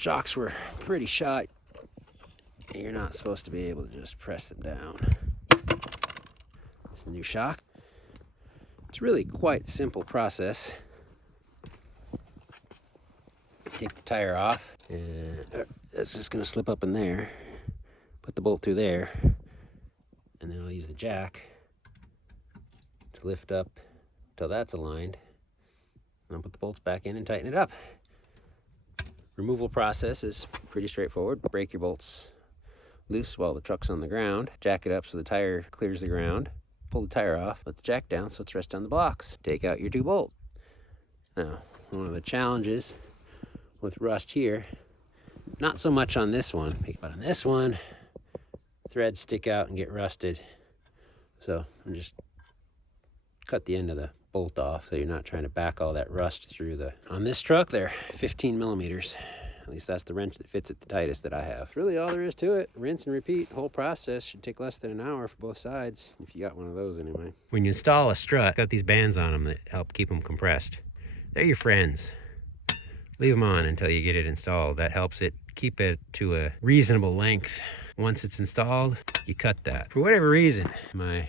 shocks were pretty shot. You're not supposed to be able to just press them down. It's the new shock. It's really quite a simple process. Take the tire off, and that's just going to slip up in there. Put the bolt through there, and then I'll use the jack to lift up until that's aligned. And I'll put the bolts back in and tighten it up. Removal process is pretty straightforward. Break your bolts loose while the truck's on the ground. Jack it up so the tire clears the ground. Pull the tire off, let the jack down so it's rest on the blocks. Take out your 2 bolts. Now, one of the challenges with rust here, not so much on this one, but on this one, threads stick out and get rusted. So I'm just cut the end of the bolt off so you're not trying to back all that rust through the... On this truck, they're 15 millimeters. At least that's the wrench that fits it the tightest that I have. That's really all there is to it. Rinse and repeat. The whole process should take less than an hour for both sides, if you got one of those anyway. When you install a strut, got these bands on them that help keep them compressed. They're your friends. Leave them on until you get it installed. That helps it keep it to a reasonable length. Once it's installed, you cut that. For whatever reason, my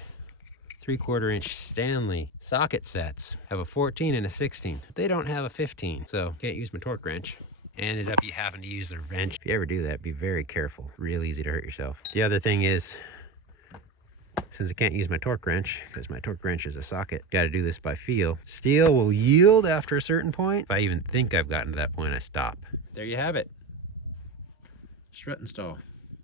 3/4 inch Stanley socket sets have a 14 and a 16. They don't have a 15, so can't use my torque wrench. Ended up you having to use the wrench. If you ever do that, be very careful. Real easy to hurt yourself. The other thing is, since I can't use my torque wrench, because my torque wrench is a socket, got to do this by feel. Steel will yield after a certain point. If I even think I've gotten to that point, I stop. There you have it. Strut install.